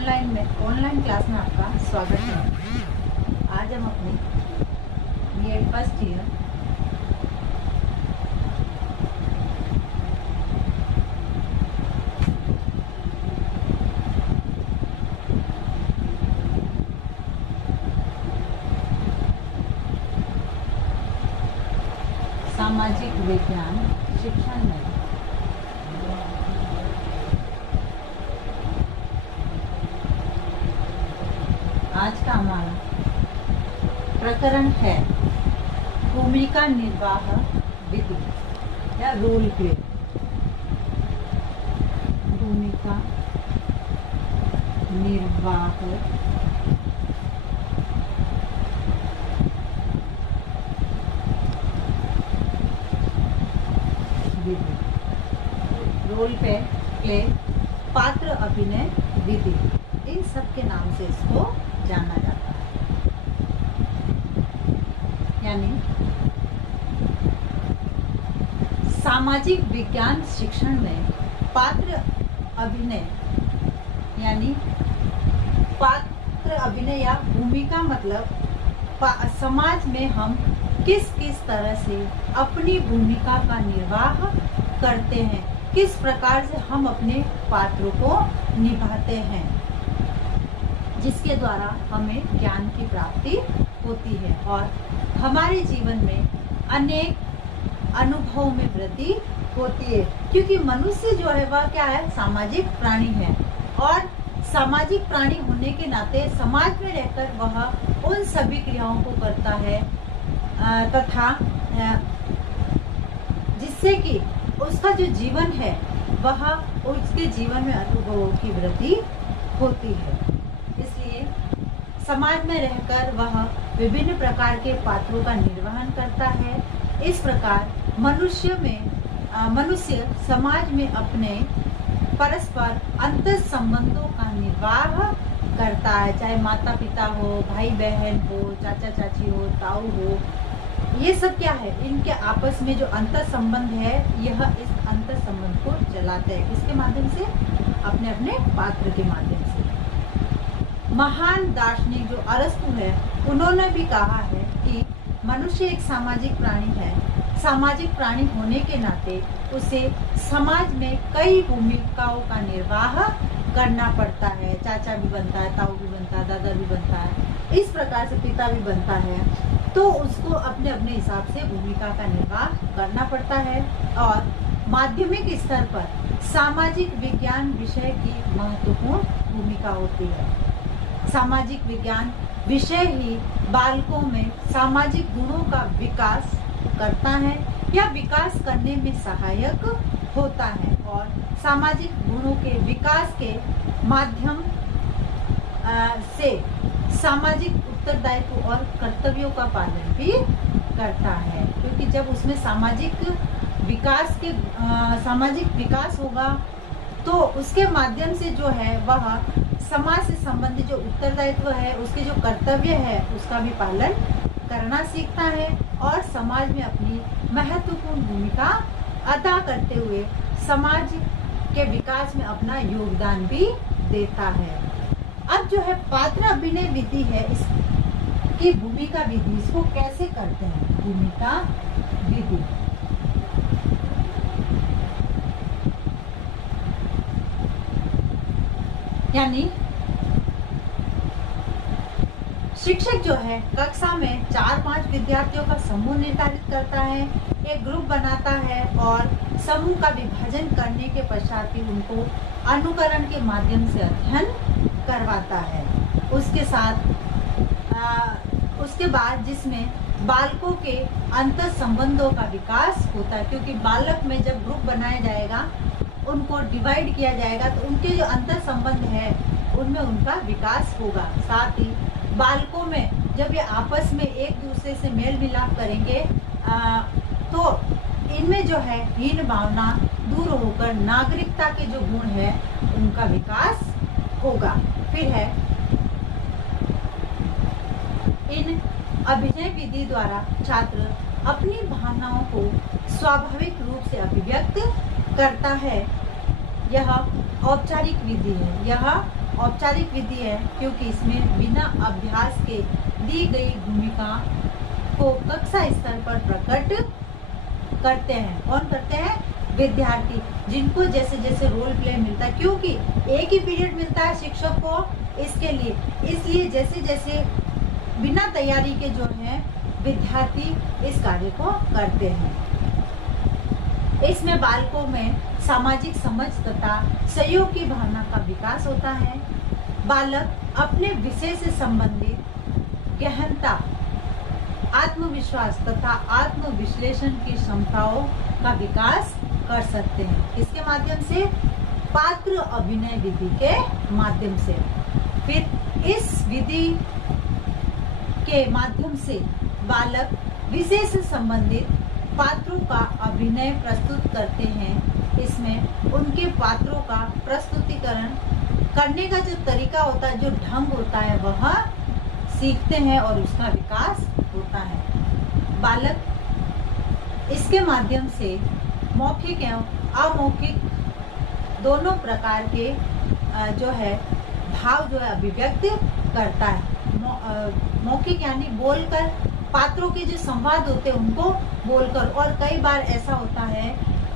Online class में आपका स्वागत है। आज हम अपने बीएड फर्स्ट ईयर सामाजिक विज्ञान शिक्षण में आज का हमारा प्रकरण है भूमिका निर्वाह विधि या रोल प्ले। भूमिका निर्वाह विधि, रोल प्ले, पात्र अभिनय विधि, इन सब के नाम से इसको जाना जाता है। यानी सामाजिक विज्ञान शिक्षण में पात्र अभिनय यानी पात्र अभिनय या भूमिका मतलब समाज में हम किस किस तरह से अपनी भूमिका का निर्वाह करते हैं, किस प्रकार से हम अपने पात्रों को निभाते हैं, जिसके द्वारा हमें ज्ञान की प्राप्ति होती है और हमारे जीवन में अनेक अनुभवों में वृद्धि होती है। क्योंकि मनुष्य जो है वह क्या है, सामाजिक प्राणी है और सामाजिक प्राणी होने के नाते समाज में रहकर वह उन सभी क्रियाओं को करता है तथा जिससे कि उसका जो जीवन है वह उसके जीवन में अनुभवों की वृद्धि होती है। इसलिए समाज में रहकर वह विभिन्न प्रकार के पात्रों का निर्वहन करता है। इस प्रकार मनुष्य समाज में अपने परस्पर अंतर संबंधों का निर्वाह करता है, चाहे माता पिता हो, भाई बहन हो, चाचा चाची हो, ताऊ हो। ये सब क्या है, इनके आपस में जो अंतर संबंध है, यह इस अंतर संबंध को चलाते हैं। किसके माध्यम से? अपने अपने पात्र के माध्यम से। महान दार्शनिक जो अरस्तु है, उन्होंने भी कहा है कि मनुष्य एक सामाजिक प्राणी है। सामाजिक प्राणी होने के नाते उसे समाज में कई भूमिकाओं का निर्वाह करना पड़ता है। चाचा भी बनता है, ताऊ भी बनता है, दादा भी बनता है, इस प्रकार से पिता भी बनता है। तो उसको अपने अपने हिसाब से भूमिका का निर्वाह करना पड़ता है। और माध्यमिक स्तर पर सामाजिक विज्ञान विषय की महत्वपूर्ण भूमिका होती है। सामाजिक विज्ञान विषय ही बालकों में सामाजिक गुणों का विकास करता है या विकास करने में सहायक होता है और सामाजिक गुणों के विकास के माध्यम से सामाजिक उत्तरदायित्व और कर्तव्यों का पालन भी करता है। क्योंकि जब उसमें सामाजिक विकास होगा तो उसके माध्यम से जो है वह समाज से संबंधित जो उत्तरदायित्व है, उसके जो कर्तव्य है, उसका भी पालन करना सीखता है और समाज में अपनी महत्वपूर्ण भूमिका अदा करते हुए समाज के विकास में अपना योगदान भी देता है। अब जो है पात्र अभिनय विधि है, इसकी भूमिका विधि, इसको कैसे करते हैं? भूमिका विधि यानी शिक्षक जो है कक्षा में 4-5 विद्यार्थियों का समूह निर्धारित करता है, एक ग्रुप बनाता है और समूह का विभाजन करने के पश्चात ही उनको अनुकरण के माध्यम से अध्ययन करवाता है। उसके बाद जिसमें बालकों के अंतर संबंधों का विकास होता है। क्योंकि बालक में जब ग्रुप बनाया जाएगा, उनको डिवाइड किया जाएगा, तो उनके जो अंतर संबंध है उनमें उनका विकास होगा। साथ ही बालकों में जब ये आपस में एक दूसरे से मेल मिलाप करेंगे तो इनमें जो है हीन भावना दूर होकर नागरिकता के जो गुण है उनका विकास होगा। फिर है इन अभिनय विधि द्वारा छात्र अपनी भावनाओं को स्वाभाविक रूप से अभिव्यक्त करता है। यह औपचारिक विधि है। यह औपचारिक विधि है क्योंकि इसमें बिना अभ्यास के दी गई भूमिका को कक्षा स्तर पर प्रकट करते हैं। कौन करते हैं? विद्यार्थी, जिनको जैसे जैसे रोल प्ले मिलता है, क्योंकि एक ही पीरियड मिलता है शिक्षक को इसके लिए, इसलिए जैसे जैसे बिना तैयारी के जो है विद्यार्थी इस कार्य को करते हैं। इसमें बालकों में सामाजिक समझ तथा सहयोग की भावना का विकास होता है। बालक अपने विषय से संबंधित गहनता, आत्मविश्वास तथा आत्म विश्लेषण की क्षमताओं का विकास कर सकते हैं। इसके माध्यम से पात्र अभिनय विधि के माध्यम से। फिर इस विधि के माध्यम से बालक विषय से संबंधित पात्रों का अभिनय प्रस्तुत करते हैं। इसमें उनके पात्रों का प्रस्तुतिकरण करने का जो तरीका होता है, जो ढंग होता है, वह सीखते हैं और उसका विकास होता है। बालक इसके माध्यम से मौखिक एवं अमौखिक दोनों प्रकार के जो है भाव जो है अभिव्यक्त करता है। मौखिक यानी बोलकर, पात्रों के जो संवाद होते हैं उनको बोलकर, और कई बार ऐसा होता है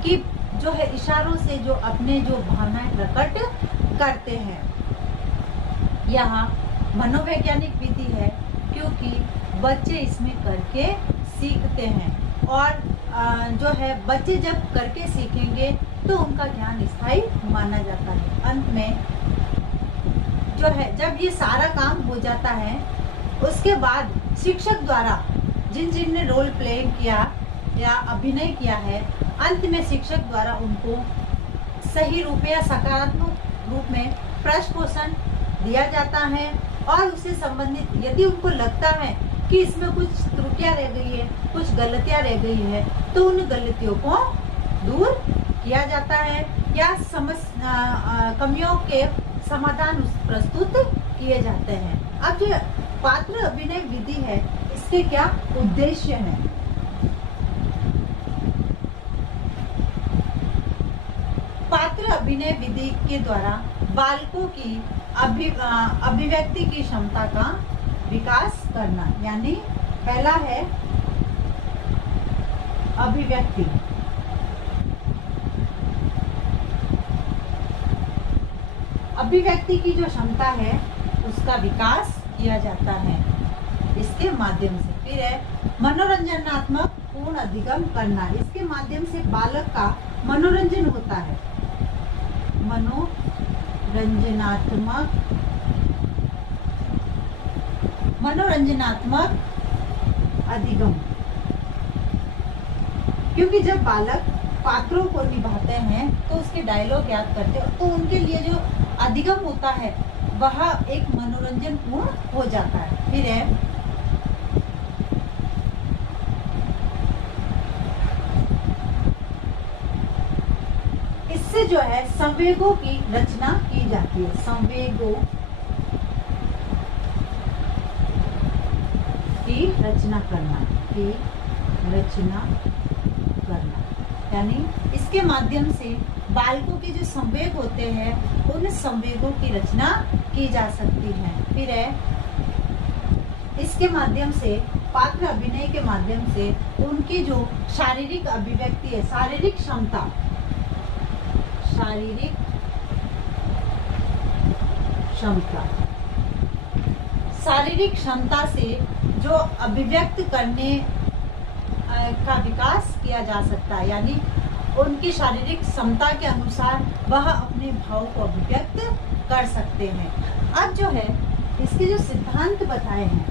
कि जो है इशारों से जो अपने जो भावनाएं प्रकट करते हैं। यहाँ मनोवैज्ञानिक विधि है क्योंकि बच्चे इसमें करके सीखते हैं, और जो है बच्चे जब करके सीखेंगे तो उनका ज्ञान स्थायी माना जाता है। अंत में जो है जब ये सारा काम हो जाता है, उसके बाद शिक्षक द्वारा जिन ने रोल प्ले किया या अभिनय किया है, अंत में शिक्षक द्वारा उनको सही रूप या सकारात्मक रूप में प्रश्न दिया जाता है, और उससे संबंधित यदि उनको लगता है कि इसमें कुछ त्रुटियां रह गई है, कुछ गलतियां रह गई है, तो उन गलतियों को दूर किया जाता है या कमियों के समाधान प्रस्तुत किए जाते हैं। अब जो पात्र अभिनय विधि है, इसके क्या उद्देश्य हैं? पात्र अभिनय विधि के द्वारा बालकों की अभिव्यक्ति की क्षमता का विकास करना, यानी पहला है अभिव्यक्ति। अभिव्यक्ति की जो क्षमता है उसका विकास किया जाता है इसके माध्यम से। फिर है मनोरंजनात्मक पूर्ण अधिगम करना। इसके माध्यम से बालक का मनोरंजन होता है। मनोरंजनात्मक अधिगम, क्योंकि जब बालक पात्रों को निभाते हैं तो उसके डायलॉग याद करते हैं, तो उनके लिए जो अधिगम होता है वह एक मनोरंजन पूर्ण हो जाता है। फिर है इससे जो है संवेगों की रचना की जाती है। संवेगों की रचना करना, यानी इसके माध्यम से बालकों के जो संवेग होते हैं उन संवेगों की रचना की जा सकती है। फिर है इसके माध्यम से पात्र अभिनय के माध्यम से उनकी जो शारीरिक अभिव्यक्ति है, शारीरिक क्षमता से जो अभिव्यक्त करने का विकास किया जा सकता है, यानी उनकी शारीरिक क्षमता के अनुसार वह अपने भाव को अभिव्यक्त कर सकते हैं। अब जो है इसके जो सिद्धांत बताए हैं,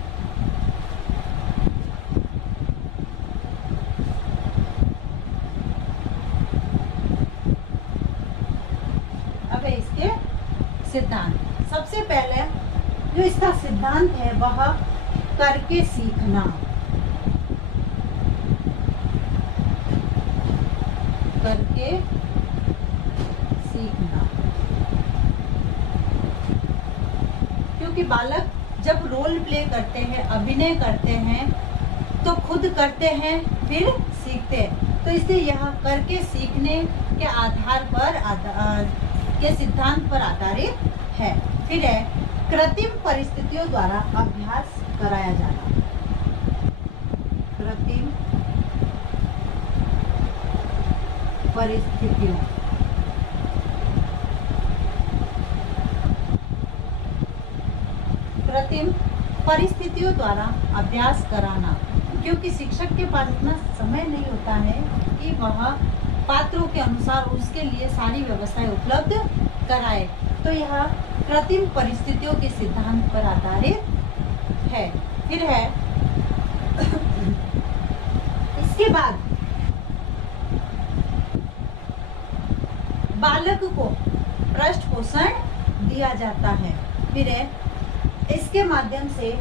अब इसके सिद्धांत, सबसे पहले जो इसका सिद्धांत है वह करके सीखना। करके सीखना, क्योंकि बालक जब रोल प्ले करते हैं, अभिनय करते हैं, तो खुद करते हैं फिर सीखते हैं। तो इसलिए यह करके सीखने के आधार पर के सिद्धांत पर आधारित है। फिर है कृत्रिम परिस्थितियों द्वारा अभ्यास कराया जाना। कृत्रिम परिस्थितियों कृत्रिम परिस्थितियों द्वारा अभ्यास कराना, क्योंकि शिक्षक के पास इतना समय नहीं होता है कि वह पात्रों के अनुसार उसके लिए सारी व्यवस्थाएं उपलब्ध कराए, तो यह कृत्रिम परिस्थितियों के सिद्धांत पर आधारित है। फिर है इसके बाद बालक को पृष्ठ पोषण दिया जाता है। फिर है इसके माध्यम से